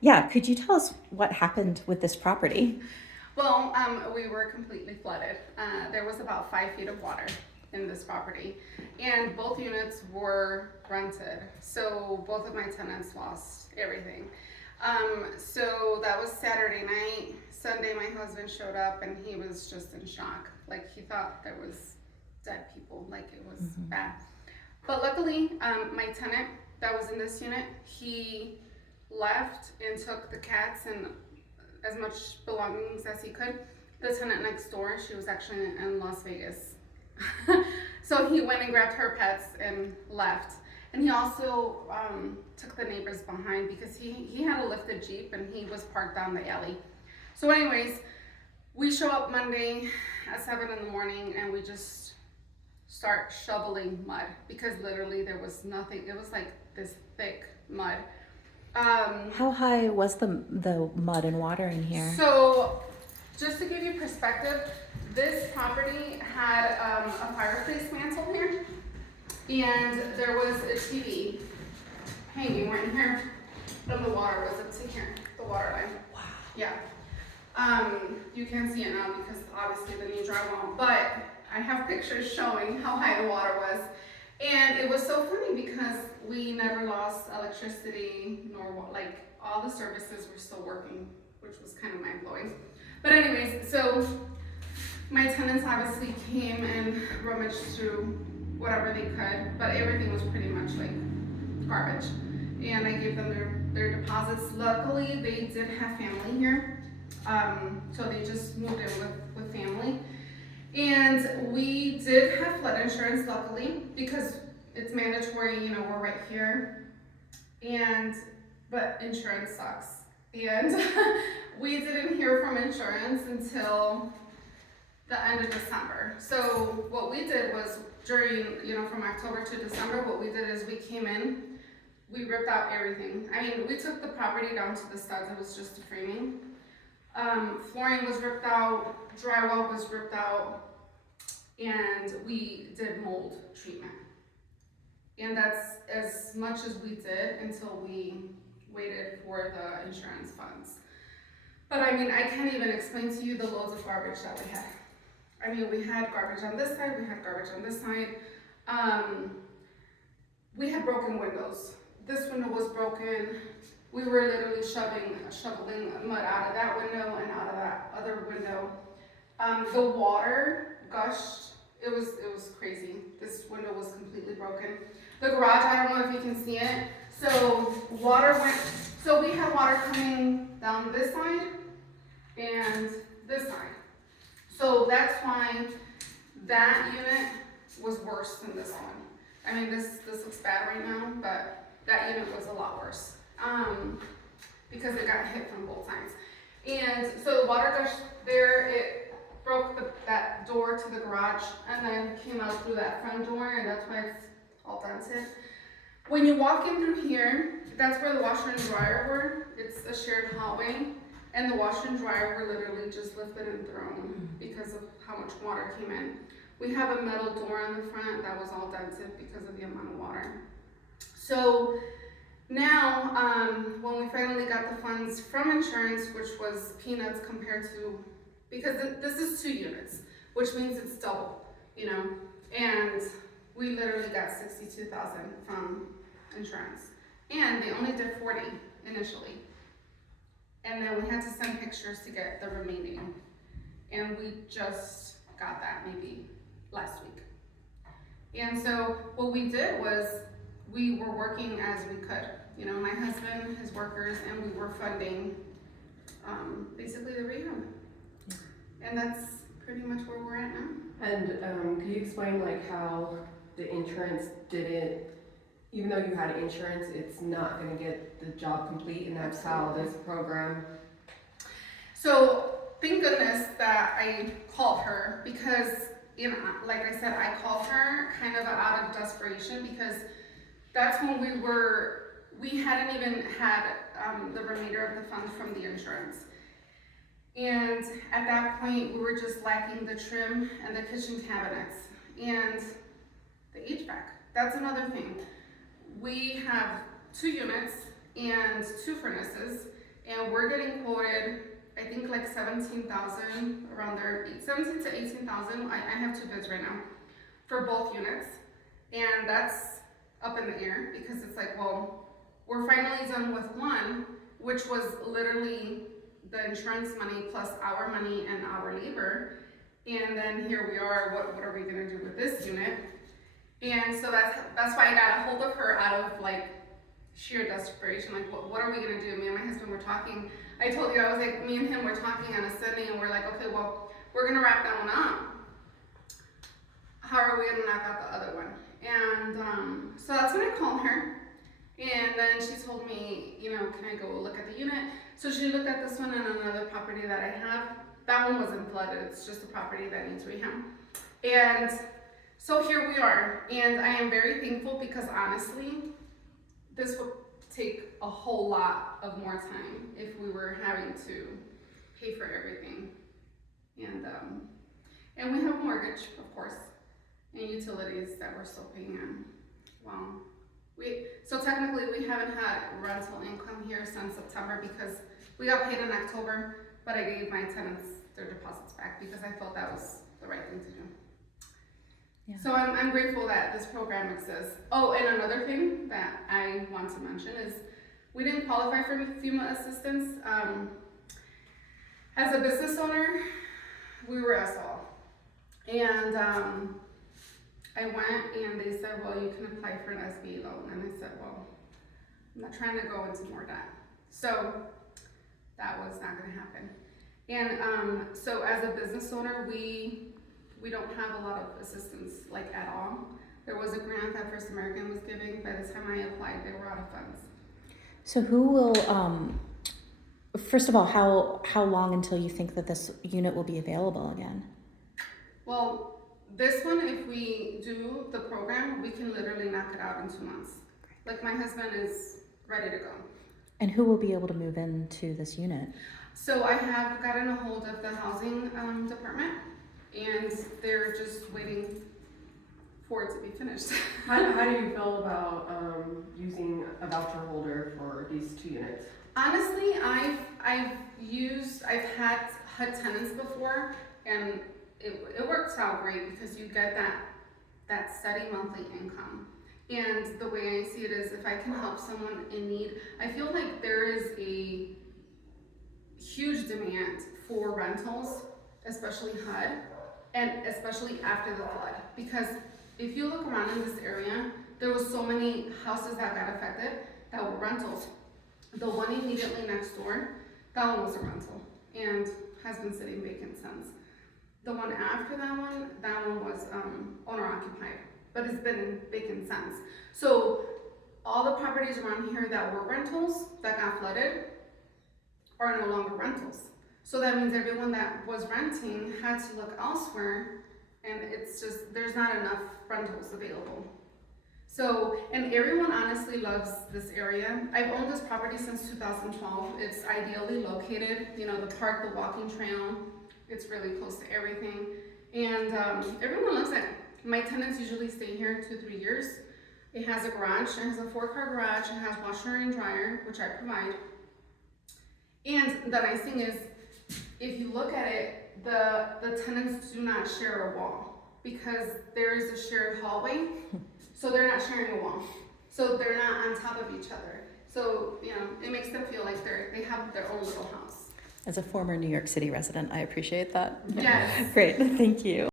Yeah, could you tell us what happened with this property? Well, we were completely flooded. There was about 5 feet of water in this property, and both units were rented. So both of my tenants lost everything. So that was Saturday night. Sunday, my husband showed up, and he was just in shock. Like he thought there was dead people. Like it was bad. But luckily, my tenant that was in this unit, he left and took the cats and as much belongings as he could. The tenant next door, she was actually in Las Vegas. So he went and grabbed her pets and left. And he also took the neighbors behind because he had a lifted Jeep and he was parked down the alley. So anyways, we show up Monday at 7 in the morning and we just start shoveling mud because literally there was nothing. It was like this thick mud. How high was the mud and water in here? So, just to give you perspective, this property had a fireplace mantle here, and there was a TV hanging right here, and the water was up to here, the water line. Wow. Yeah. You can't see it now because obviously the new drywall, but I have pictures showing how high the water was. And it was so funny because we never lost electricity nor like all the services were still working, which was kind of mind blowing. But anyways, so my tenants obviously came and rummaged through whatever they could, but everything was pretty much like garbage. And I gave them their deposits. Luckily, they did have family here, so they just moved in with family. And we did have flood insurance, luckily, because it's mandatory, you know, we're right here. But insurance sucks. And we didn't hear from insurance until the end of December. So what we did was during, you know, from October to December, what we did is we came in, we ripped out everything. I mean, we took the property down to the studs, it was just a framing. Flooring was ripped out, drywall was ripped out, and we did mold treatment. And that's as much as we did until we waited for the insurance funds. But I mean, I can't even explain to you the loads of garbage that we had. I mean, we had garbage on this side, we had garbage on this side. We had broken windows. This window was broken. We were literally shoveling mud out of that window and out of that other window. The water gushed. It was crazy. This window was completely broken. The garage, I don't know if you can see it. So we had water coming down this side and this side. So that's why that unit was worse than this one. I mean, this looks bad right now, but that unit was a lot worse. Because it got hit from both sides. And so the water gushed there, it broke that door to the garage and then came out through that front door, and that's why it's all dented. When you walk in through here, that's where the washer and dryer were. It's a shared hallway, and the washer and dryer were literally just lifted and thrown because of how much water came in. We have a metal door on the front that was all dented because of the amount of water. So now, when we finally got the funds from insurance, which was peanuts compared to, because this is 2 units, which means it's double, you know, and we literally got $62,000 from insurance, and they only did 40 initially, and then we had to send pictures to get the remaining, and we just got that maybe last week. And so what we did was we were working as we could. You know, my husband, his workers, and we were funding basically the rehab. And that's pretty much where we're at now. And can you explain like how the insurance didn't, even though you had insurance, it's not going to get the job complete, and that's how this program. So thank goodness that I called her because, you know, like I said, I called her kind of out of desperation because that's when we hadn't even had the remainder of the funds from the insurance. And at that point, we were just lacking the trim and the kitchen cabinets and the HVAC. That's another thing. We have 2 units and 2 furnaces, and we're getting quoted, I think like 17,000 around there, 17 to 18,000. I have 2 bids right now for both units, and that's up in the air because it's like, well, we're finally done with one, which was literally the insurance money plus our money and our labor, and then here we are. What are we gonna do with this unit? And so that's why I got a hold of her out of like sheer desperation. Like, what are we gonna do? Me and my husband were talking. I told you, I was like, me and him were talking on a Sunday, and we're like, okay, well, we're gonna wrap that one up. How are we gonna knock out the other one? And so that's when I called her, and then she told me, you know, can I go look at the unit? So she looked at this one and another property that I have. That one wasn't flooded. It's just a property that needs rehab. And so here we are, and I am very thankful because honestly, this would take a whole lot of more time if we were having to pay for everything. And we have a mortgage, of course, and utilities that we're still paying on. Wow. So technically we haven't had rental income here since September because we got paid in October, but I gave my tenants their deposits back because I felt that was the right thing to do. Yeah. So I'm grateful that this program exists. Oh, and another thing that I want to mention is we didn't qualify for FEMA assistance. As a business owner, we were SL. And I went and they said, well, you can apply for an SBA loan. And I said, well, I'm not trying to go into more debt. So that was not gonna happen. And so as a business owner, we don't have a lot of assistance, like at all. There was a grant that First American was giving. By the time I applied, they were out of funds. So who will, first of all, how long until you think that this unit will be available again? Well, this one, if we do the program, we can literally knock it out in 2 months. Like my husband is ready to go. And who will be able to move into this unit? So I have gotten a hold of the housing department, and they're just waiting for it to be finished. How do you feel about using a voucher holder for these 2 units? Honestly, I've had HUD tenants before, and it works out great because you get that steady monthly income. And the way I see it is if I can help someone in need, I feel like there is a huge demand for rentals, especially HUD, and especially after the flood. Because if you look around in this area, there was so many houses that got affected that were rentals. The one immediately next door, that one was a rental and has been sitting vacant since. The one after that one was owner occupied, but it's been vacant since. So all the properties around here that were rentals that got flooded are no longer rentals. So that means everyone that was renting had to look elsewhere, and it's just, there's not enough rentals available. So, and everyone honestly loves this area. I've owned this property since 2012. It's ideally located, you know, the park, the walking trail, it's really close to everything. And everyone loves it. My tenants usually stay here 2-3 years. It has a garage, it has a 4-car garage, it has washer and dryer, which I provide. And the nice thing is, if you look at it, the tenants do not share a wall because there is a shared hallway, so they're not sharing a wall. So they're not on top of each other. So, you know, it makes them feel like they have their own little house. As a former New York City resident, I appreciate that. Yes. Great, thank you.